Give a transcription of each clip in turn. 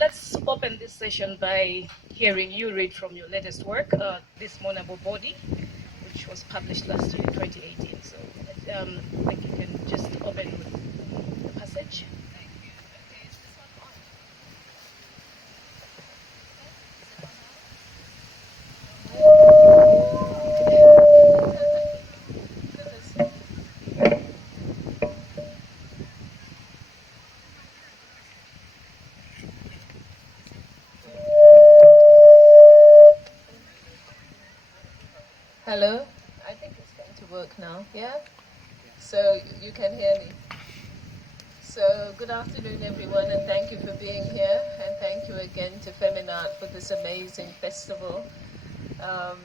let's open this session by hearing you read from your latest work, This Mournable Body, which was published last year, 2018. So I think you can just open with the passage. Hello, I think it's going to work now, yeah? So you can hear me. So good afternoon everyone, and thank you for being here, and thank you again to Feminart for this amazing festival.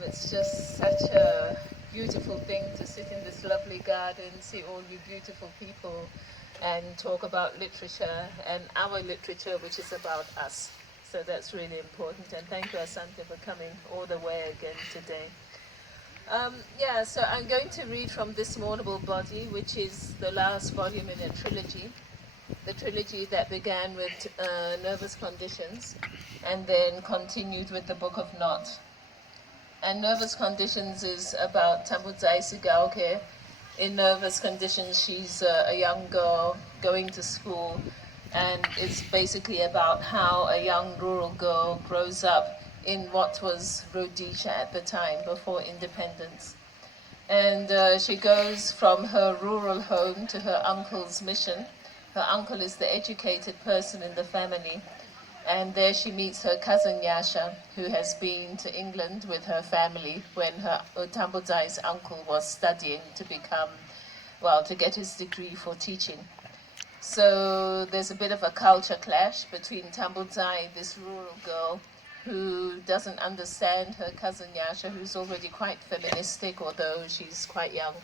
It's just such a beautiful thing to sit in this lovely garden, see all you beautiful people, and talk about literature, and our literature, which is about us. So that's really important, and thank you Asante for coming all the way again today. So I'm going to read from This Mournable Body, which is the last volume in a trilogy. The trilogy that began with Nervous Conditions and then continued with the Book of Not. And Nervous Conditions is about Tambudzai Sigauke. In Nervous Conditions, she's a young girl going to school, and it's basically about how a young rural girl grows up in what was Rhodesia at the time, before independence. And she goes from her rural home to her uncle's mission. Her uncle is the educated person in the family. And there she meets her cousin Yasha, who has been to England with her family when her Tambudzai's uncle was studying to get his degree for teaching. So there's a bit of a culture clash between Tambudzai, this rural girl, who doesn't understand her cousin Yasha, who's already quite feministic, although she's quite young.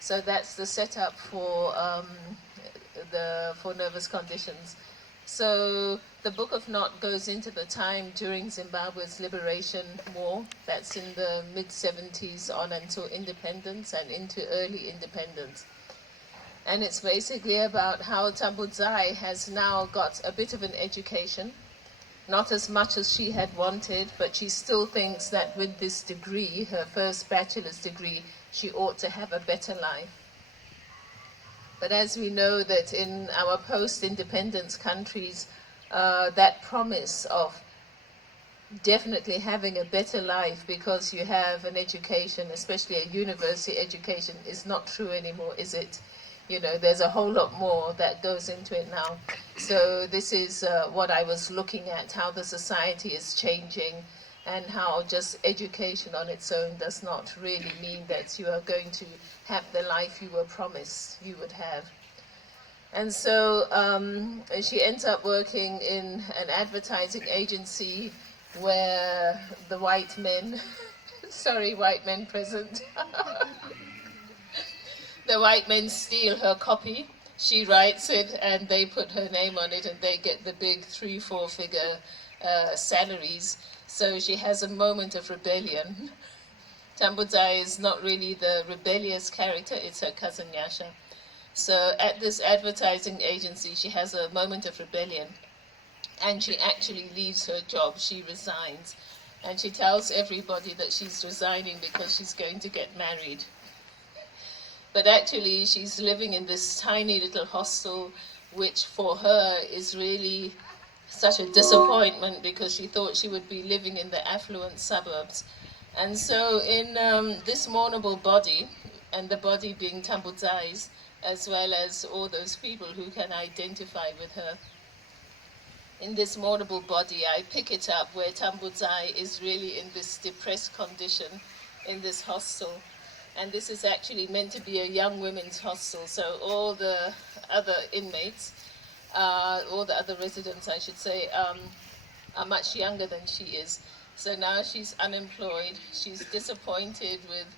So that's the setup for Nervous Conditions. So the Book of Not goes into the time during Zimbabwe's liberation war. That's in the mid-70s on until independence and into early independence. And it's basically about how Tambudzai has now got a bit of an education, not as much as she had wanted, but she still thinks that with this degree, her first bachelor's degree, she ought to have a better life. But as we know that in our post-independence countries, that promise of definitely having a better life because you have an education, especially a university education, is not true anymore, is it? You know, there's a whole lot more that goes into it now. So this is what I was looking at, how the society is changing and how just education on its own does not really mean that you are going to have the life you were promised you would have. And so she ends up working in an advertising agency where the white men, sorry, white men present, the white men steal her copy. She writes it and they put her name on it and they get the big 3-4 figure salaries. So she has a moment of rebellion. Tambudzai is not really the rebellious character, it's her cousin Yasha. So at this advertising agency, she has a moment of rebellion and she actually leaves her job, she resigns. And she tells everybody that she's resigning because she's going to get married. But actually, she's living in this tiny little hostel, which for her is really such a disappointment because she thought she would be living in the affluent suburbs. And so in This Mournable Body, and the body being Tambudzai's, as well as all those people who can identify with her, in This Mournable Body, I pick it up where Tambudzai is really in this depressed condition in this hostel. And this is actually meant to be a young women's hostel, so all the other inmates, all the other residents, I should say, are much younger than she is. So now she's unemployed, she's disappointed with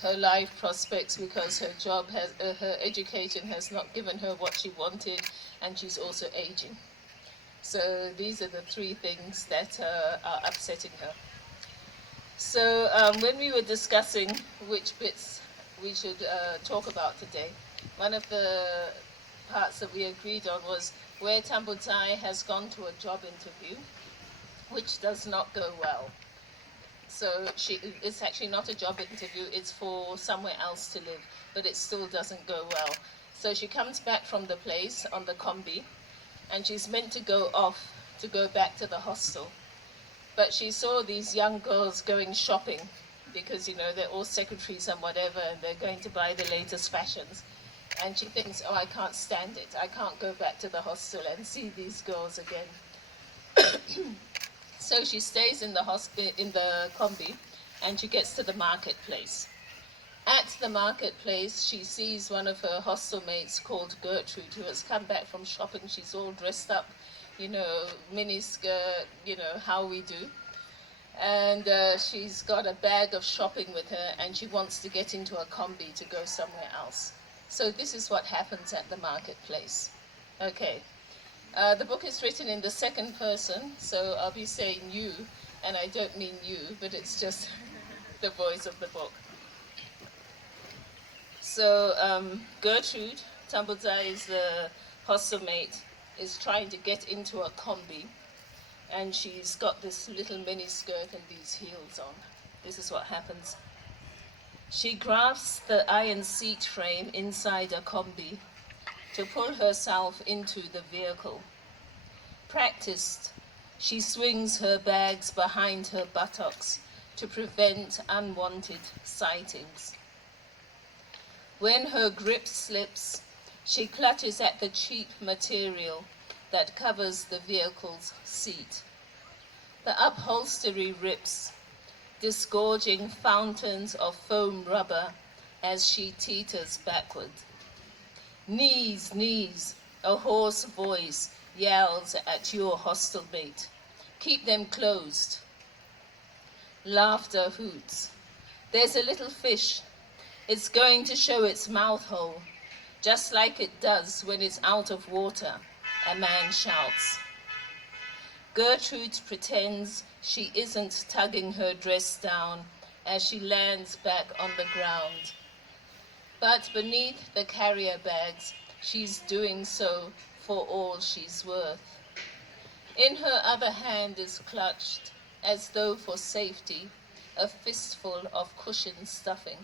her life prospects because her job has, her education has not given her what she wanted, and she's also aging. So these are the three things that are upsetting her. So when we were discussing which bits we should talk about today, one of the parts that we agreed on was where Tambudzai has gone to a job interview, which does not go well. So it's actually not a job interview, it's for somewhere else to live, but it still doesn't go well. So she comes back from the place on the combi, and she's meant to go off to go back to the hostel. But she saw these young girls going shopping because, you know, they're all secretaries and whatever, and they're going to buy the latest fashions. And she thinks, oh, I can't stand it. I can't go back to the hostel and see these girls again. So she stays in the combi, and she gets to the marketplace. At the marketplace, she sees one of her hostel mates called Gertrude, who has come back from shopping. She's all dressed up, you know, mini skirt, you know, how we do. And she's got a bag of shopping with her, and she wants to get into a combi to go somewhere else. So this is what happens at the marketplace. Okay. The book is written in the second person, so I'll be saying you, and I don't mean you, but it's just the voice of the book. So Gertrude, Tambudzai's hostel mate, is trying to get into a combi, and she's got this little mini skirt and these heels on. This is what happens. She grasps the iron seat frame inside a combi to pull herself into the vehicle. Practiced, she swings her bags behind her buttocks to prevent unwanted sightings. When her grip slips, she clutches at the cheap material that covers the vehicle's seat. The upholstery rips, disgorging fountains of foam rubber as she teeters backward. Knees, knees, a hoarse voice yells at your hostel mate. Keep them closed. Laughter hoots. There's a little fish. It's going to show its mouth hole, just like it does when it's out of water, a man shouts. Gertrude pretends she isn't tugging her dress down as she lands back on the ground. But beneath the carrier bags, she's doing so for all she's worth. In her other hand is clutched, as though for safety, a fistful of cushion stuffing.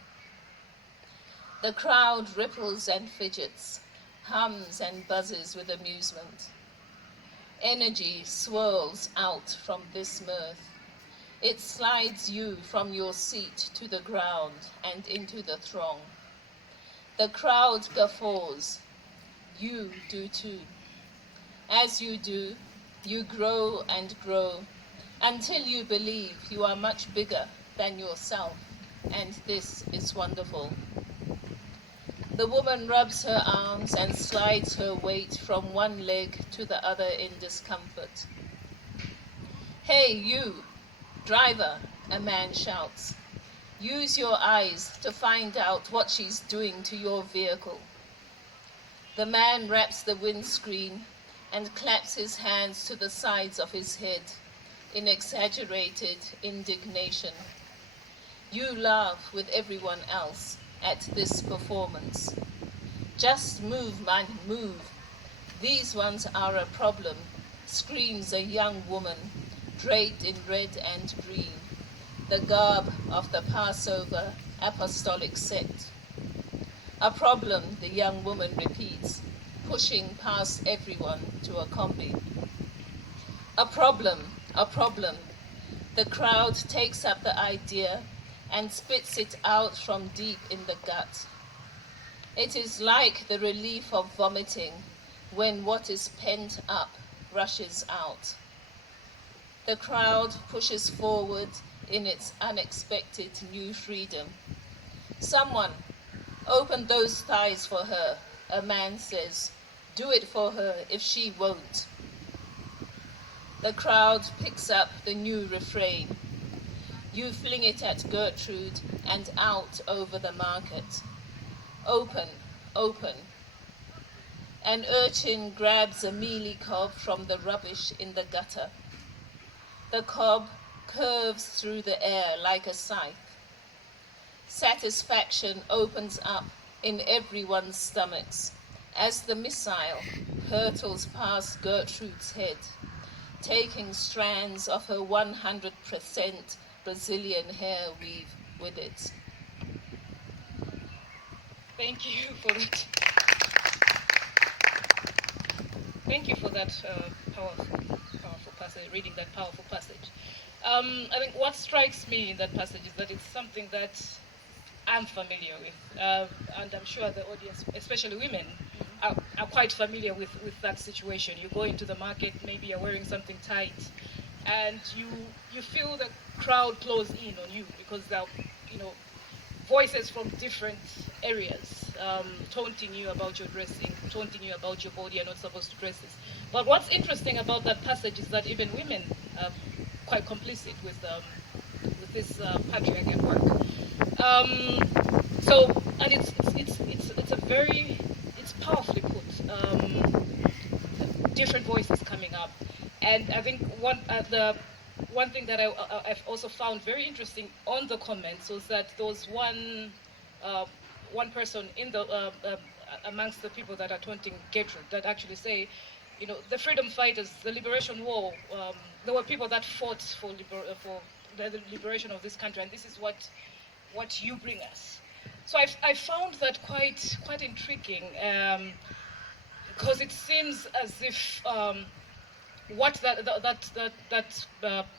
The crowd ripples and fidgets, hums and buzzes with amusement. Energy swirls out from this mirth. It slides you from your seat to the ground and into the throng. The crowd guffaws. You do too. As you do, you grow and grow until you believe you are much bigger than yourself, and this is wonderful. The woman rubs her arms and slides her weight from one leg to the other in discomfort. Hey, you, driver, a man shouts. Use your eyes to find out what she's doing to your vehicle. The man wraps the windscreen and claps his hands to the sides of his head in exaggerated indignation. You laugh with everyone else at this performance. Just move, man, move. These ones are a problem, screams a young woman draped in red and green, the garb of the Passover apostolic sect. A problem, the young woman repeats, pushing past everyone to a combi. A problem, a problem. The crowd takes up the idea and spits it out from deep in the gut. It is like the relief of vomiting when what is pent up rushes out. The crowd pushes forward in its unexpected new freedom. Someone, open those thighs for her, a man says. Do it for her if she won't. The crowd picks up the new refrain. You fling it at Gertrude and out over the market. Open, open. An urchin grabs a mealie cob from the rubbish in the gutter. The cob curves through the air like a scythe. Satisfaction opens up in everyone's stomachs As the missile hurtles past Gertrude's head, taking strands of her 100% Brazilian hair weave with it. Thank you for that. Thank you for that powerful passage, reading that powerful passage. I think what strikes me in that passage is that it's something that I'm familiar with, and I'm sure the audience, especially women, are quite familiar with that situation. You go into the market, maybe you're wearing something tight, and you feel the crowd close in on you because there are, voices from different areas taunting you about your dressing, taunting you about your body, you're not supposed to dress this. But what's interesting about that passage is that even women are quite complicit with this patriarchy at work. And it's powerfully put. Different voices coming up, and I think the one thing that I've also found very interesting on the comments was that there was one person in the amongst the people that are taunting Gertrude that actually say, the freedom fighters, the liberation war, there were people that fought for the liberation of this country, and this is what you bring us. So I found that quite intriguing, because it seems as if what that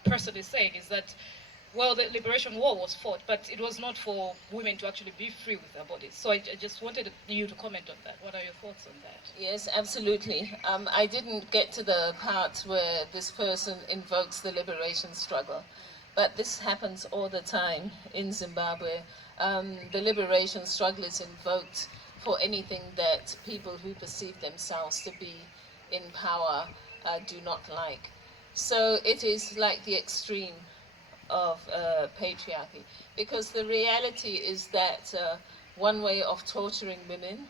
person is saying is that, well, the liberation war was fought, but it was not for women to actually be free with their bodies. So I just wanted you to comment on that. What are your thoughts on that? Yes, absolutely. I didn't get to the part where this person invokes the liberation struggle, but this happens all the time in Zimbabwe. The liberation struggle is invoked for anything that people who perceive themselves to be in power do not like. So it is like the extreme of patriarchy, because the reality is that one way of torturing women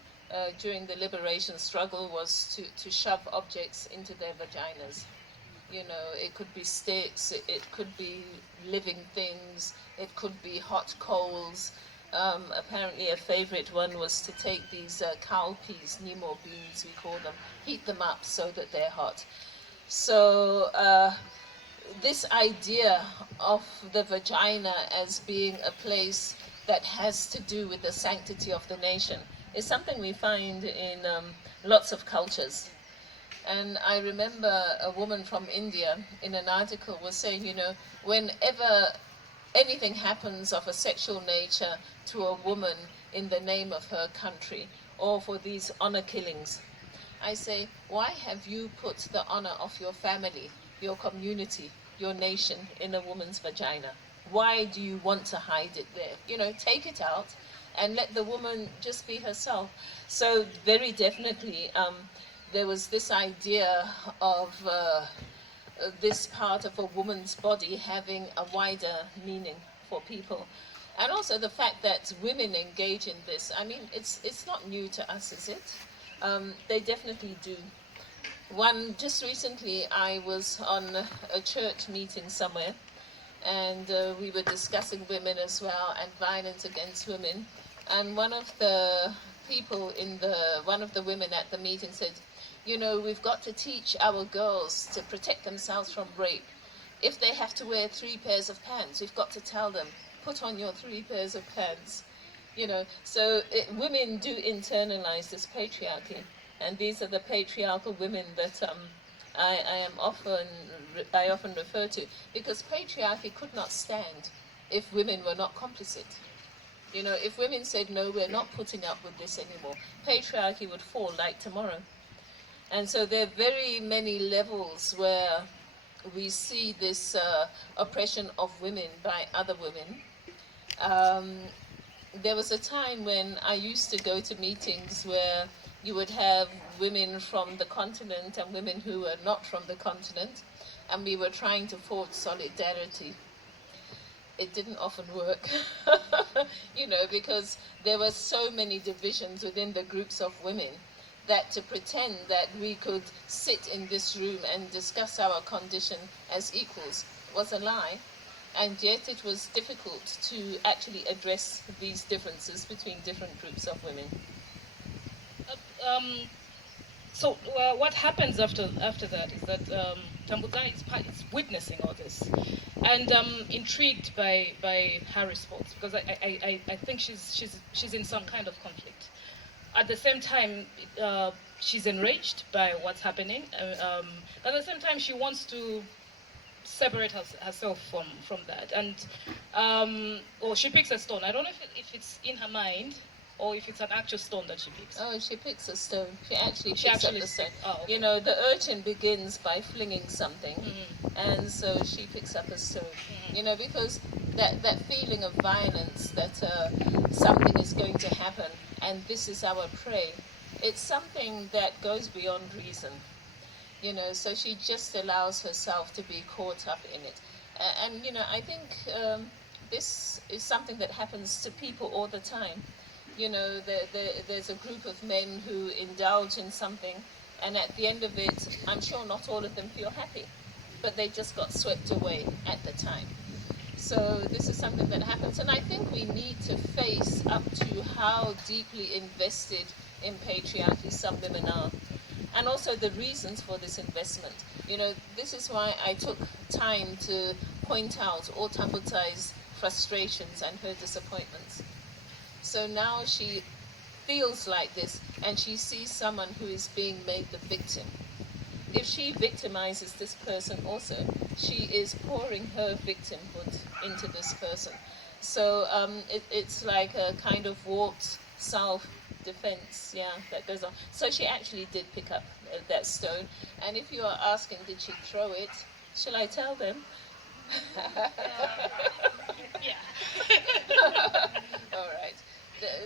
during the liberation struggle was to shove objects into their vaginas. It could be sticks, it could be living things, it could be hot coals. Apparently a favorite one was to take these cowpeas, Nemo beans we call them, heat them up so that they're hot. So this idea of the vagina as being a place that has to do with the sanctity of the nation is something we find in lots of cultures. And I remember a woman from India in an article was saying, whenever anything happens of a sexual nature to a woman in the name of her country, or for these honor killings, I say, why have you put the honor of your family, your community, your nation in a woman's vagina? Why do you want to hide it there? Take it out and let the woman just be herself. So very definitely, there was this idea of this part of a woman's body having a wider meaning for people. And also the fact that women engage in this. I mean, it's not new to us, is it? They definitely do. Just recently, I was on a church meeting somewhere, and we were discussing women as well and violence against women. And one of the women at the meeting said, we've got to teach our girls to protect themselves from rape. If they have to wear 3 pairs of pants, we've got to tell them, put on your 3 pairs of pants. So women do internalize this patriarchy, and these are the patriarchal women that I often refer to, because patriarchy could not stand if women were not complicit. If women said, no, we're not putting up with this anymore, patriarchy would fall like tomorrow. And so there are very many levels where we see this oppression of women by other women. There was a time when I used to go to meetings where you would have women from the continent and women who were not from the continent, and we were trying to forge solidarity. It didn't often work, because there were so many divisions within the groups of women that to pretend that we could sit in this room and discuss our condition as equals was a lie. And yet it was difficult to actually address these differences between different groups of women. So what happens after that is that Tambudai is witnessing all this, and intrigued by her response, because I think she's in some kind of conflict. At the same time, she's enraged by what's happening. At the same time, she wants to separate herself from that, and or she picks a stone. I don't know if it's in her mind or if it's an actual stone that she picks. Oh, she picks a stone. She picks up the stone. Oh, okay. You know, the urchin begins by flinging something, and so she picks up a stone. You know, because that feeling of violence, that something is going to happen, and this is our prey, it's something that goes beyond reason. You know, so she just allows herself to be caught up in it. And, you know, I think this is something that happens to people all the time. You know, there's a group of men who indulge in something, and at the end of it, I'm sure not all of them feel happy, but they just got swept away at the time. So this is something that happens, and I think we need to face up to how deeply invested in patriarchy some women are, and also the reasons for this investment. You know, this is why I took time to point out all Tambutai's frustrations and her disappointments. So now she feels like this, and she sees someone who is being made the victim. If she victimizes this person also, she is pouring her victimhood into this person. So it's like a kind of warped self-defense, yeah, that goes on. So she actually did pick up that stone. And if you are asking, did she throw it? Shall I tell them? Yeah. All right.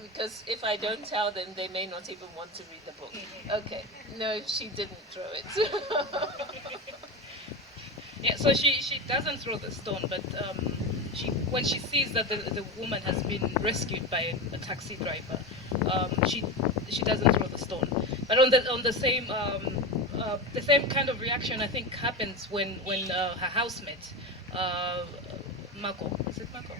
Because if I don't tell them, they may not even want to read the book. Okay. No, she didn't throw it. Yeah, so she doesn't throw the stone, but when she sees that the woman has been rescued by a taxi driver, she doesn't throw the stone. But on the same kind of reaction, I think, happens when her housemate, Mako, is it Mako?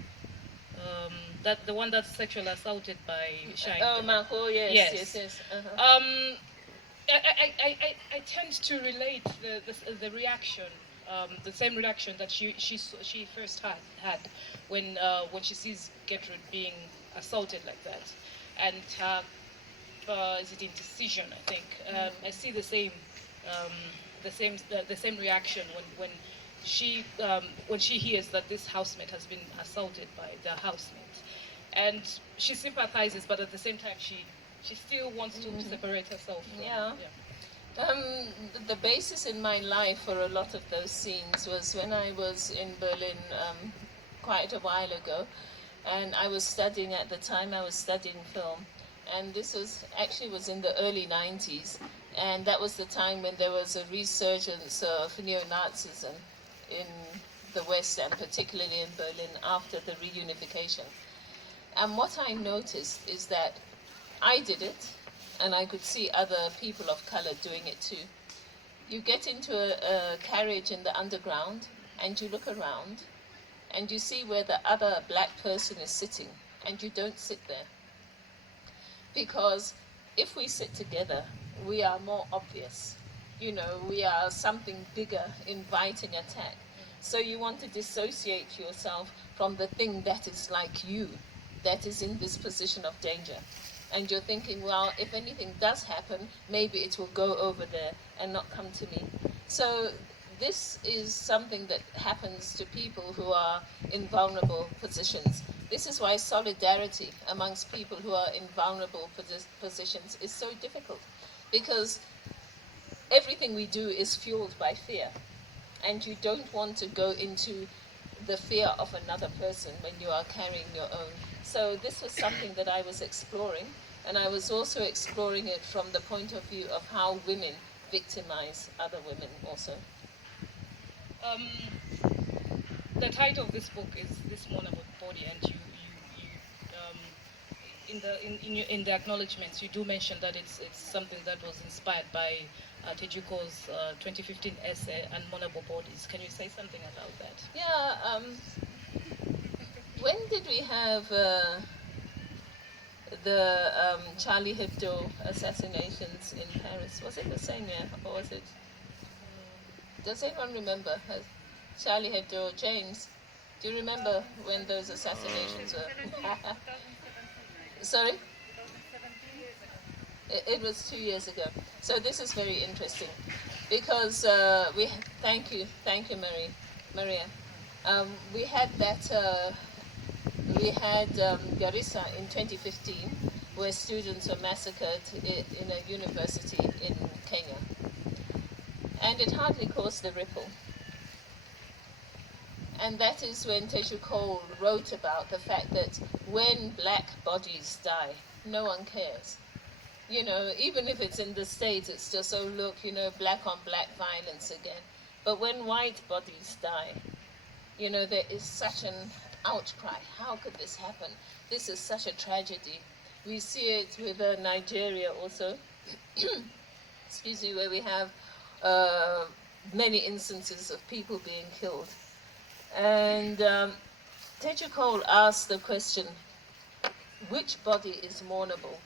That the one that's sexually assaulted by Shine. Oh, Mako, yes. Uh-huh. I tend to relate the reaction, the same reaction that she first had when she sees Gertrude being assaulted like that, and her is it indecision? I think I see the same reaction when she hears that this housemate has been assaulted by the housemate, and she sympathizes, but at the same time she still wants to separate herself from, yeah. The basis in my life for a lot of those scenes was when I was in Berlin quite a while ago, and I was studying at the time. I was studying film, and this was in the early 90s, and that was the time when there was a resurgence of neo-Nazism in the West, and particularly in Berlin after the reunification. And what I noticed is that I did it, and I could see other people of color doing it too. You get into a carriage in the underground, and you look around, and you see where the other black person is sitting, and you don't sit there. Because if we sit together, we are more obvious. You know, we are something bigger, inviting attack. So you want to dissociate yourself from the thing that is like you, that is in this position of danger. And you're thinking, well, if anything does happen, maybe it will go over there and not come to me. So this is something that happens to people who are in vulnerable positions. This is why solidarity amongst people who are in vulnerable positions is so difficult, because everything we do is fueled by fear, and you don't want to go into the fear of another person when you are carrying your own. So this was something that I was exploring, and I was also exploring it from the point of view of how women victimize other women also. The title of this book is This Mourn About Body, and in the acknowledgements you do mention that it's something that was inspired by Tejuko's 2015 essay Unmournable Bodies. Can you say something about that? Yeah. When did we have Charlie Hebdo assassinations in Paris. Was it the same year, or was it? Does anyone remember? Charlie Hebdo, James, do you remember when those assassinations were? Sorry? It was 2 years ago. So this is very interesting because thank you, Maria. We had Garissa in 2015, where students were massacred in a university in Kenya, and it hardly caused a ripple. And that is when Teju Cole wrote about the fact that when black bodies die, no one cares. You know, even if it's in the States, it's just, oh look, you know, black on black violence again. But when white bodies die, you know, there is such an outcry. How could this happen? This is such a tragedy. We see it with Nigeria also, excuse me, where we have many instances of people being killed. And Teju Cole asked the question, which body is mournable?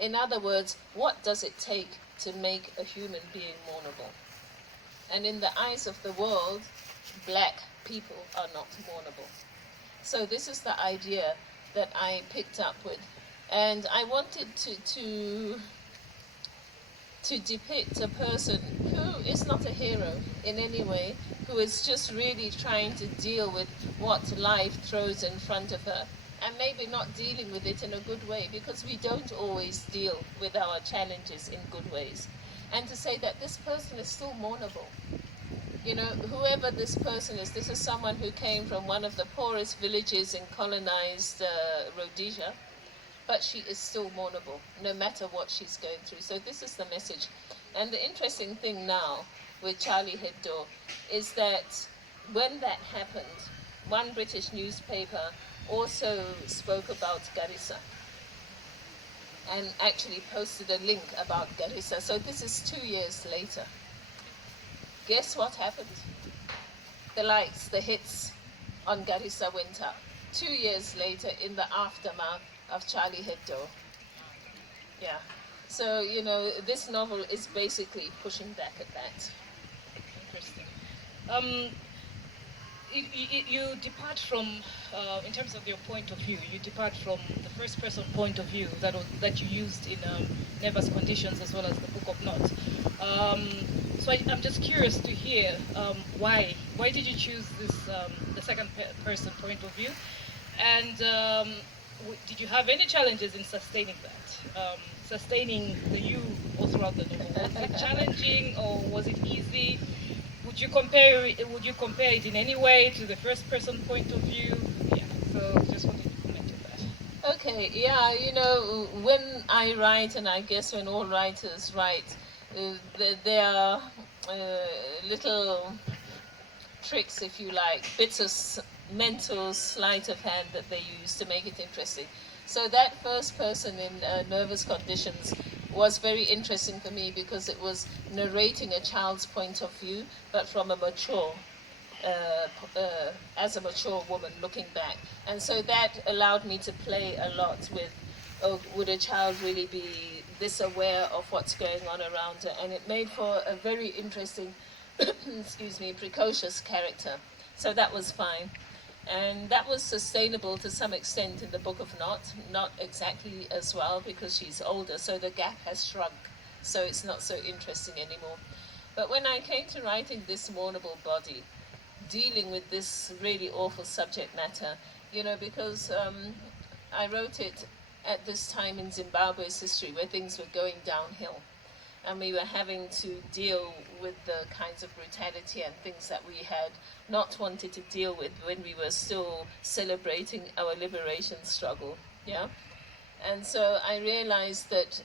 In other words, what does it take to make a human being mournable? And in the eyes of the world, black people are not mournable. So this is the idea that I picked up with. And I wanted to depict a person who is not a hero in any way, who is just really trying to deal with what life throws in front of her, and maybe not dealing with it in a good way, because we don't always deal with our challenges in good ways. And to say that this person is still mournable. You know, whoever this person is, this is someone who came from one of the poorest villages in colonized Rhodesia, but she is still mournable, no matter what she's going through. So this is the message. And the interesting thing now with Charlie Hebdo is that when that happened, one British newspaper also spoke about Garissa and actually posted a link about Garissa. So this is 2 years later. Guess what happened? The likes, the hits on Garissa went up. 2 years later, in the aftermath of Charlie Hebdo. Yeah. So, you know, this novel is basically pushing back at that. Interesting. You depart from, in terms of your point of view, you depart from the first person point of view that you used in Never's Conditions as well as the Book of Knots. So I'm just curious to hear why did you choose this the second person point of view, and did you have any challenges in sustaining that, sustaining the you all throughout the novel? Was it challenging or was it easy? Would you compare it in any way to the first person point of view? Yeah, so just wanted to comment on that. Okay, yeah, you know, when I write, and I guess when all writers write, there are little tricks, if you like, bits of mental sleight of hand that they use to make it interesting. So that first person in Nervous Conditions was very interesting for me because it was narrating a child's point of view, but from a mature, as a mature woman looking back. And so that allowed me to play a lot with, oh, would a child really be this aware of what's going on around her? And it made for a very interesting, excuse me, precocious character. So that was fine. And that was sustainable to some extent in the Book of not exactly as well because she's older, so the gap has shrunk, so it's not so interesting anymore. But when I came to writing this mournable body, dealing with this really awful subject matter, you know, because I wrote it at this time in Zimbabwe's history where things were going downhill. And we were having to deal with the kinds of brutality and things that we had not wanted to deal with when we were still celebrating our liberation struggle, yeah? And so I realized that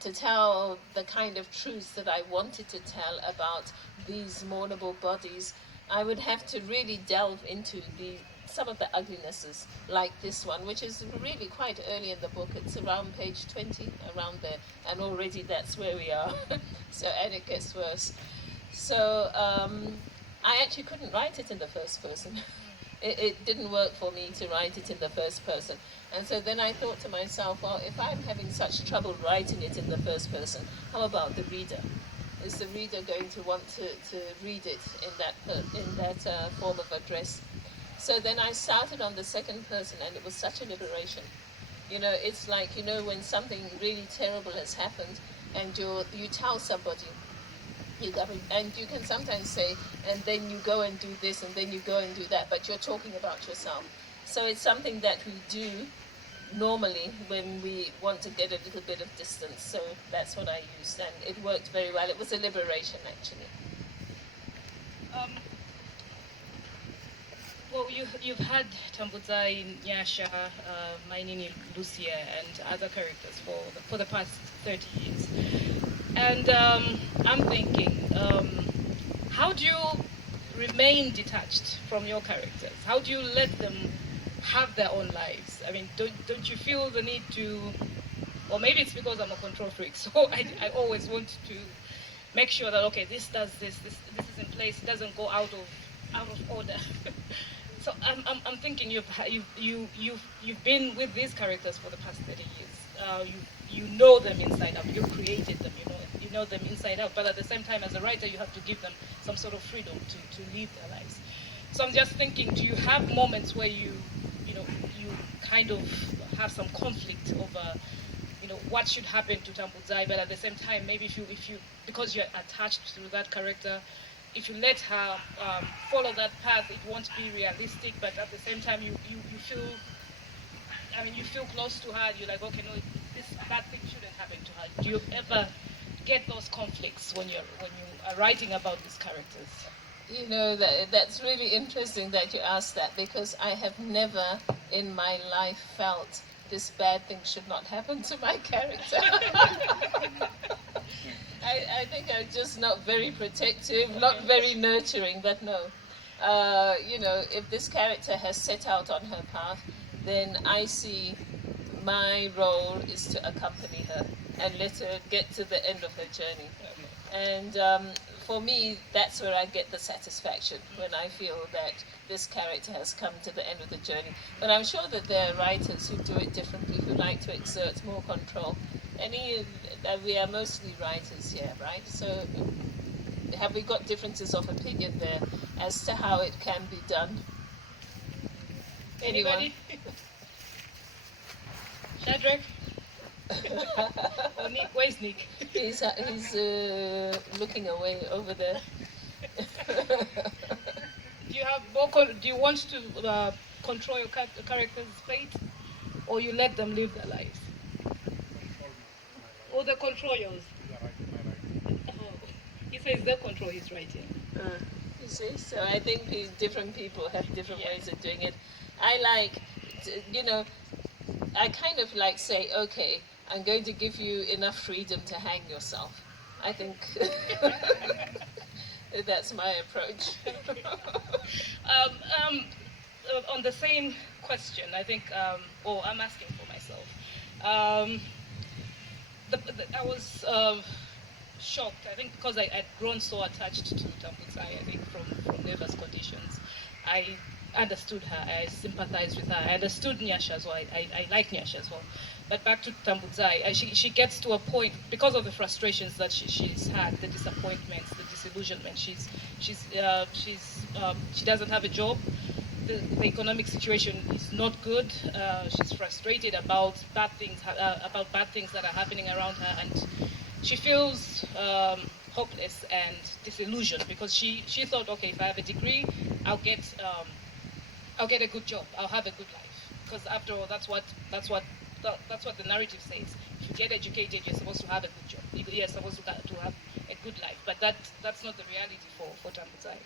to tell the kind of truth that I wanted to tell about these mournable bodies, I would have to really delve into some of the uglinesses, like this one, which is really quite early in the book. It's around page 20, around there, and already that's where we are. So, and it gets worse. So I actually couldn't write it in the first person. It didn't work for me to write it in the first person. And so then I thought to myself, well, if I'm having such trouble writing it in the first person, how about the reader? Is the reader going to want to read it in that form of address? So then I started on the second person, and it was such a liberation. You know, it's like, you know, when something really terrible has happened, and you tell somebody, and you can sometimes say, and then you go and do this, and then you go and do that, but you're talking about yourself. So it's something that we do normally when we want to get a little bit of distance. So that's what I used, and it worked very well. It was a liberation, actually. Well, you've had Tambudzai, Nyasha, Mainini, Lucia, and other characters for the past 30 years. And I'm thinking, how do you remain detached from your characters? How do you let them have their own lives? I mean, don't you feel the need to, or maybe it's because I'm a control freak, so I always want to make sure that, okay, this does this is in place, it doesn't go out of order. So I'm thinking you've been with these characters for the past 30 years. You know them inside out. You created them. You know them inside out. But at the same time, as a writer, you have to give them some sort of freedom to live their lives. So I'm just thinking, do you have moments where you kind of have some conflict over what should happen to Tambudzai, but at the same time, maybe if you because you're attached to that character, if you let her follow that path, it won't be realistic, but at the same time you feel, I mean, you feel close to her, you're like, okay, no, this bad thing shouldn't happen to her. Do you ever get those conflicts when you are writing about these characters? You know, that's really interesting that you asked that, because I have never in my life felt this bad thing should not happen to my character. I think I'm just not very protective, not very nurturing, but no. If this character has set out on her path, then I see my role is to accompany her and let her get to the end of her journey. And for me, that's where I get the satisfaction, when I feel that this character has come to the end of the journey. But I'm sure that there are writers who do it differently, who like to exert more control. We are mostly writers here, right? So have we got differences of opinion there as to how it can be done? Anybody? Shadrach? Or Nick? Where's Nick? He's looking away over there. Do you have do you want to control your character's fate, or you let them live their lives? Or they control yours? He says they control his writing. You see, so I think different people have different ways of doing it. I kind of like say, okay, I'm going to give you enough freedom to hang yourself. I think that's my approach. On the same question, I think, I'm asking for myself. I was shocked, I think, because I'd grown so attached to Tambudzai, I think, from Neva's conditions. I understood her, I sympathized with her, I understood Nyasha as well, I like Nyasha as well. But back to Tambudzai, she gets to a point, because of the frustrations that she's had, the disappointments, the disillusionment, she doesn't have a job, the economic situation is not good, she's frustrated about bad things that are happening around her, and she feels hopeless and disillusioned, because she thought, okay, if I have a degree, I'll get a good job, I'll have a good life, because after all, that's what the narrative says. If you get educated, you're supposed to have a good job. You're supposed to have a good life. But that's not the reality for Tambudzai.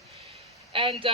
And